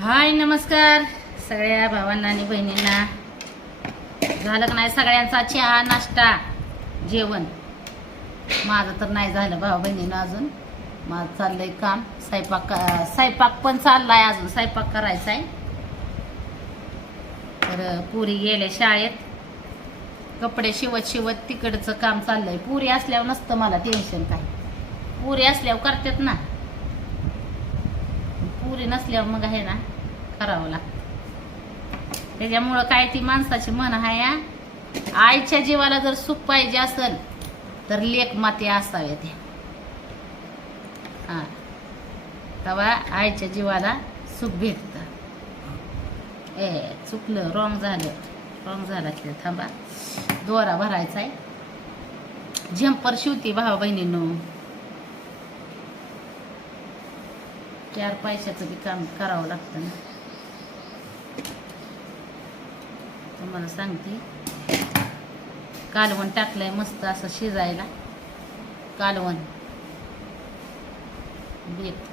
हाय नमस्कार. सगळ्या भावांना आणि बहिणींना. झालं का नाही सगळ्यांचा चहा नाश्ता जेवण? माझं तर नाही झालं भाऊ बहिणीनं अजून. माझं चाललंय काम. स्वयंपाक स्वयंपाक पण चाललाय अजून. स्वयंपाक करायचा आहे तर पुरी गेले शाळेत. कपडे शिवत शिवत तिकडचं काम चाललंय. पुरी असल्यावर नसतं मला टेन्शन काय. पुरी असल्यावर करतात ना. पुरी नसल्यावर मग आहे ना करावं लागतं. त्याच्यामुळं काय ती माणसाची मन आहे आईच्या जीवाला जर सुख पाहिजे असेल तर लेख माती असावे ते. हा. तेव्हा आईच्या जीवाला सुख भेटतं. ए चुकलं रॉंग झालं. रॉंग झाला की थांबा. दोरा भरायचा आहे झंपर शिवती भावा बहिणींनो. चार पैशाचं बी काम करावं लागतं ना. तुम्हाला सांगते. कालवण टाकलंय मस्त असं शिजायला. कालवण. बेत.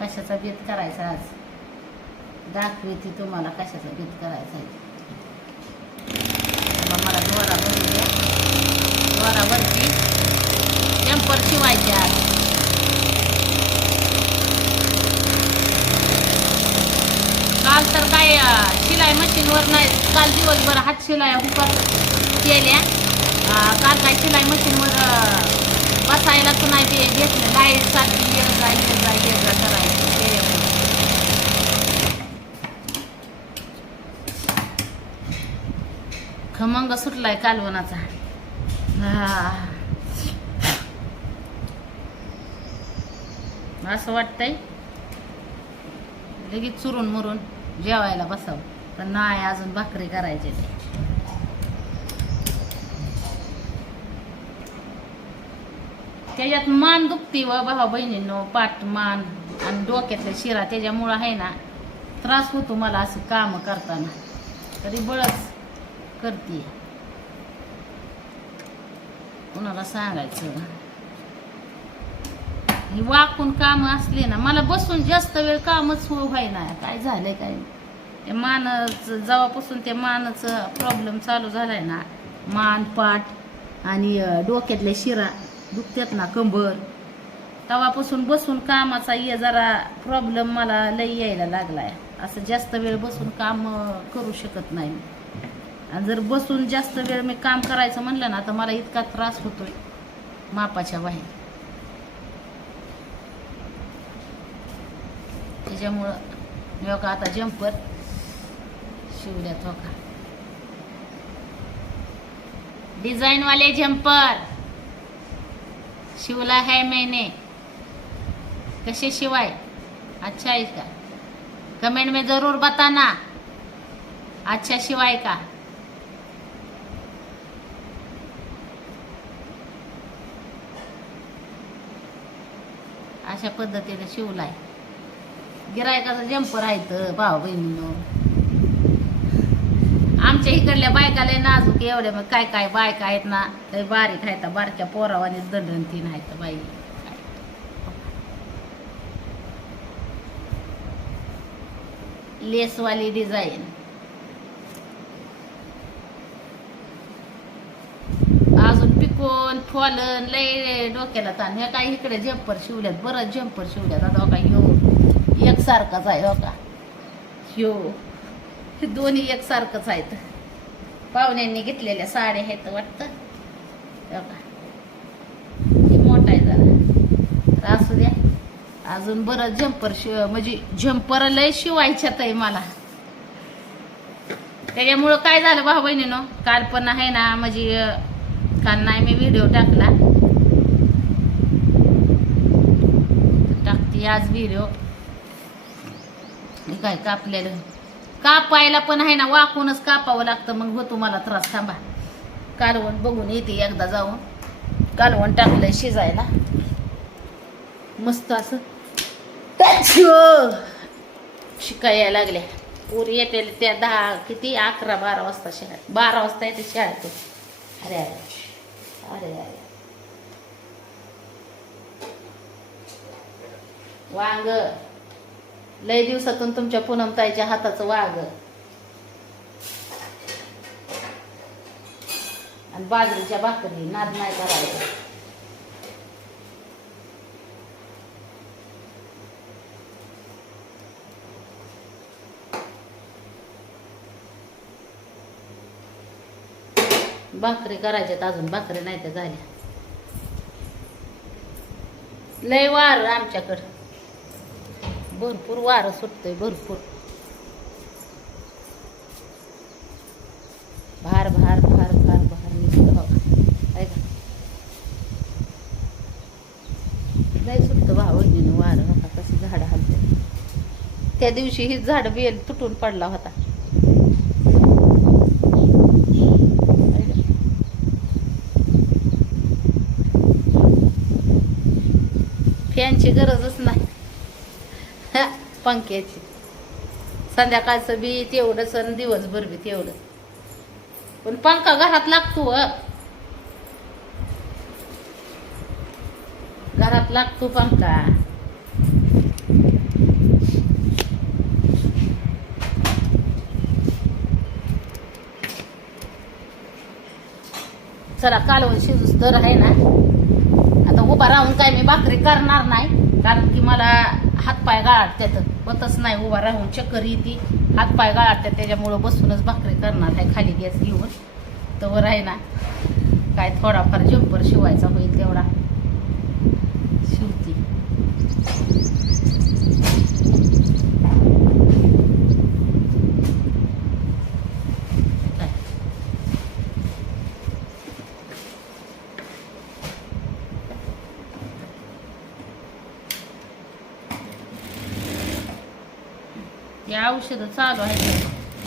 कशाचा बेत करायचा आज? दाखवी ती तुम्हाला कशाचा बेत करायचा आहे. मग मला दोरा भरू द्या दोरा भरती शिवायचे आज काल तर काय अं, शिलाई मशीनवर नाही. काल दिवसभर हात शिलाई हुकत केल्या. काल काय शिलाई मशीनवर बसायला बसायलाच नाही ते घेतलं. लाइट सारखी ये जा ये जा ये जा करायचं. खमंग सुटलाय कालवणाचा हा. असं वाटतंय. लगेच चुरून मुरून जेवायला बसावं. पण नाही अजून भाकरी करायचे ते त्याच्यात मान दुखती व भावा बहिणींनो पाठ मान आणि डोक्यातल्या शिरा त्याच्यामुळं आहे ना त्रास होतो मला असं काम करताना. तरी बळच करते कुणाला सांगायचं? ही वाकून काम असले ना मला बसून जास्त वेळ कामच हो ना काय झालंय काय ते मानच जेव्हापासून ते मानाचं प्रॉब्लेम चालू झालाय ना मान पाठ आणि डोक्यातल्या शिरा दुखतात ना कंबर तेव्हापासून बसून कामाचा ये जरा प्रॉब्लेम मला लई यायला लागलाय. असं जास्त वेळ बसून काम करू शकत नाही आणि जर बसून जास्त वेळ मी काम करायचं म्हणलं ना तर मला इतका त्रास होतोय मापाच्या बाहेर. त्याच्यामुळं मी आता जंपत शिवल्यात हो का डिजाइन वाले जंपर शिवला है मैंने. कसे शिवाय? अच्छा है का? कमेंट में जरूर बताना. अच्छा शिवाय का? अशा पद्धतीने शिवलाय. गिरायकाचा जंपर आहे तर भाऊ बहिणीनो आमच्या इकडल्या बायका लय नाजूक एवढ्या. मग काय काय बायका आहेत ना लय बारीक आहेत. बारक्या पोरावाने दंडन तीन आहेत बाई. लेसवाली डिझाईन अजून पिकून फॉलन लय डोक्याला ताण. हे काय इकडे जंपर शिवल्यात. बरंच जंपर शिवल्यात. आता काय येऊ एकसारखाच आहे हो का ह्यो हे दोन्ही एकसारखंच आहेत. पाहुण्यांनी घेतलेल्या साड्या आहेत वाटतं. बघा. मोठा आहे जरा. असू द्या. अजून बरं झंपर शिव म्हणजे झंपर लय शिवायच्यात आहे मला. त्याच्यामुळं काय झालं भाऊ बहिणीनो? काल पण आहे ना म्हणजे काल नाही मी व्हिडिओ टाकला. टाकते आज व्हिडिओ काय कापलेलं? कापायला पण आहे ना वाकूनच कापावं लागतं. मग हो मला त्रास थांबा. कालवण बघून येते एकदा जाऊन. कालवण टाकलंय शिजायला. मस्त असं. शिकायला लागल्या पोरी येते त्या दहा किती? अकरा बारा वाजता शाळेत. बारा वाजता येते शाळेत अरे अरे अरे अरे. वांग. लय दिवसातून तुमच्या पूनमताईच्या हाताचं वाघ. आणि बाजरीच्या भाकरी नाद नाही करायचं. भाकरी करायच्यात अजून भाकरी नाही तर झाल्या. लय वार आमच्याकडं. भरपूर वारं सुटतंय भरपूर. भार भार भार भार भार निघतं हो. ऐका. नाही का सुटतं भाव वारं होता कसं झाडं हलतं त्या दिवशी ही झाड बेल तुटून पडला होता. फॅनची गरज पंख्याची. संध्याकाळचं बी तेवढंच आणि दिवसभर बी तेवढं. पण पंखा घरात लागतो ह. घरात लागतो पंखा. चला कालवण शिजूस तर आहे ना. आता उभा राहून काय मी भाकरी करणार नाही कारण की मला हातपाय गाळतात बतच नाही उभा राहून चक्कर येते. हातपाय गाळतात त्याच्यामुळं बसूनच भाकरी करणार आहे खाली गॅस घेऊन. तर आहे ना काय थोडाफार जम्पर शिवायचा होईल तेवढा शिवती काय हे औषधं चालू आहे.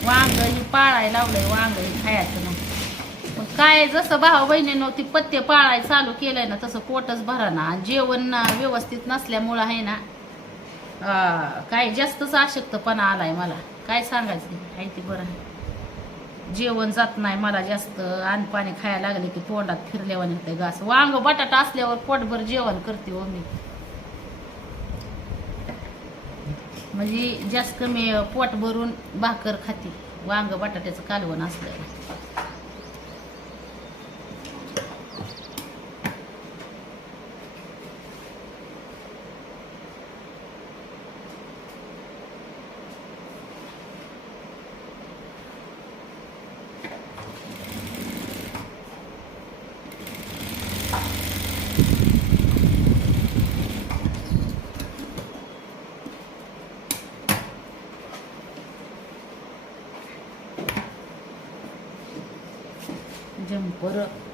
वांग ही पाळायला लावलंय वांग ही खायचं नाही पण काय जसं भाऊ बहिणीनं ती पत्ते पाळाय चालू केलंय ना तसं पोटच भरा ना. जेवण व्यवस्थित नसल्यामुळं आहे ना काय जास्तच अशक्तपणा आलाय मला. काय सांगायचं आहे ती बरं आहे. जेवण जात नाही मला जास्त अन्न पाणी खायला लागले की तोंडात फिरल्यावर निघते घास वांग बटाटा असल्यावर पोटभर जेवण करते हो मी. म्हणजे जास्त मी पोट भरून भाकर खाते. वांग बटाट्याचं कालवण असलं. झंपर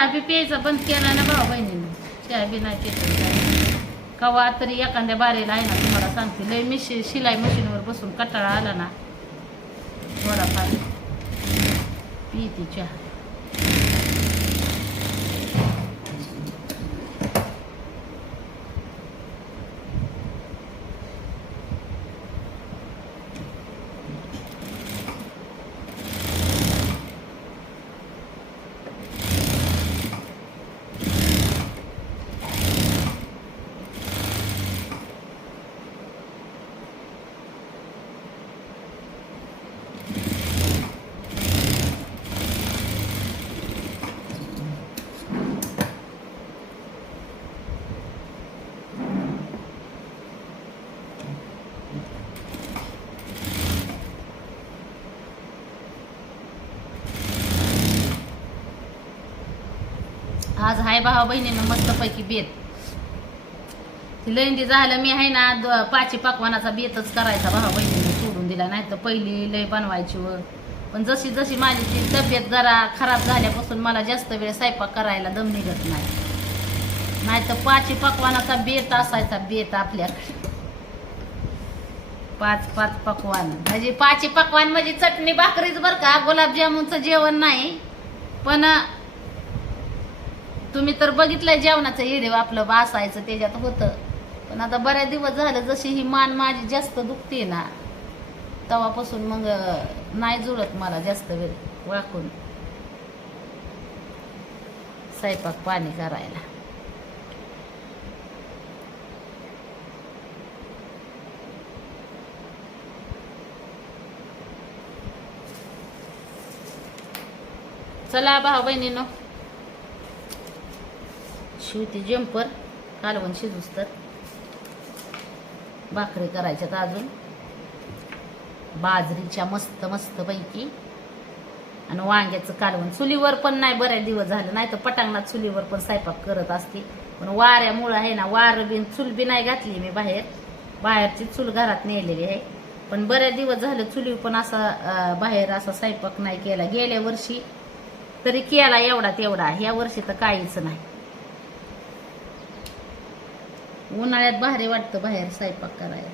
चहा बी प्यायचा बंद केला ना भाऊ बहिणीनं. चहा बी नाही पित कवा तरी एखाद्या बारीला आहे ना तुम्हाला सांगते लय मिशी शिलाई मशीनवर बसून कटाळा आला ना थोडाफार. पिते चहा. आज हाय भावा बहिणीनं मस्तपैकी बेत. ती लयंदी झालं मी आहे ना द- पाची पकवानाचा बेतच करायचा भावा बहिणीनं सोडून दिला. नाही तर पहिली लय बनवायची व. पण जशी जशी माझी ती तब्येत जरा खराब झाल्यापासून मला जास्त वेळ स्वयंपाक करायला दम निघत नाही. नाही तर पाची पकवानाचा बेत असायचा बेत आपल्याकडे. पाच पाच पकवान. म्हणजे पाची पकवान म्हणजे चटणी भाकरीच बरं का? गुलाबजामुनचं जेवण नाही. पण तुम्ही तर बघितलंय जेवणाचं येडे आपलं बासायचं त्याच्यात होतं. पण आता बऱ्याच दिवस झालं जशी ही मान माझी जास्त दुखते ना तेव्हापासून मग नाही जुळत मला जास्त वेळ वाकून. स्वयंपाक पाणी करायला. चला भाऊ बहिणीनो शिवती जम्पर कालवण शिजूस तर. भाकरी करायच्यात अजून. बाजरीच्या मस्त मस्त पैकी. आणि वांग्याचं कालवण. चुलीवर पण नाही बऱ्याच दिवस झालं. नाही तर पटांगणात चुलीवर पण स्वयंपाक करत असते. पण वाऱ्यामुळं आहे ना वारं बिन चूल बी नाही घातली मी बाहेर. बाहेरची चूल घरात नेलेली आहे. पण बऱ्याच दिवस झालं चुली पण असा बाहेर असा स्वयंपाक नाही केला. गेल्या वर्षी तरी केला एवढा तेवढा. ह्या वर्षी तर काहीच नाही. उन्हाळ्यात भारी वाटतं बाहेर स्वयंपाक करायला.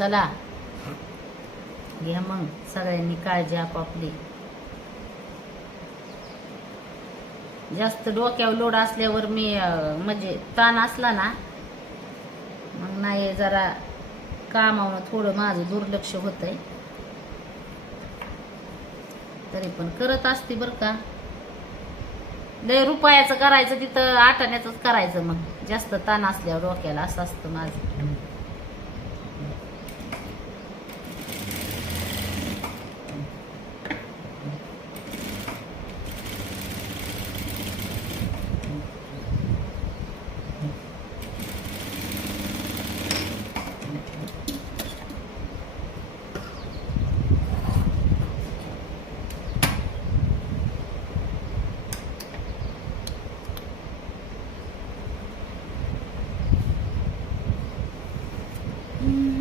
चला. घ्या मग सगळ्यांनी काळजी आपापली. जास्त डोक्यावर लोड असल्यावर मी म्हणजे ताण असला ना मग नाही जरा कामावर थोडं माझं दुर्लक्ष होतंय. तरी पण करत असते बरं का. लय रुपयाचं करायचं तिथं आटाण्याचंच करायचं मग. जास्त ताण असल्यावर डोक्याला असं असतं माझं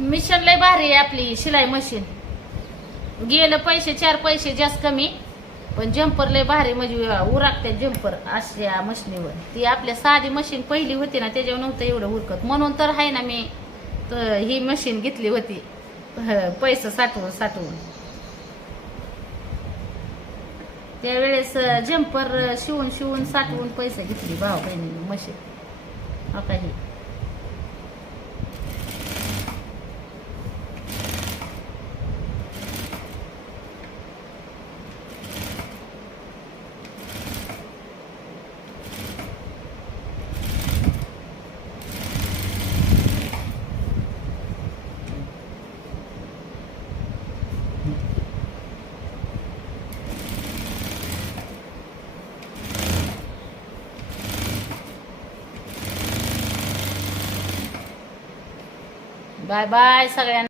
मिशन लय भारी आहे आपली शिलाई मशीन गेलं पैसे चार पैसे जास्त कमी. पण जम्पर लय भारी म्हणजे उरागते जम्पर अशा मशीनीवर ती आपल्या साधी मशीन पहिली होती ना त्याच्यावर नव्हतं एवढं उरकत. म्हणून तर आहे ना मी तर ही मशीन घेतली होती. पैसे साठवून साठवून. त्यावेळेस जम्पर शिवून शिवून साठवून पैसे घेतली भाऊ बहिणी मशीन हो बाय बाय सगळ्यांना.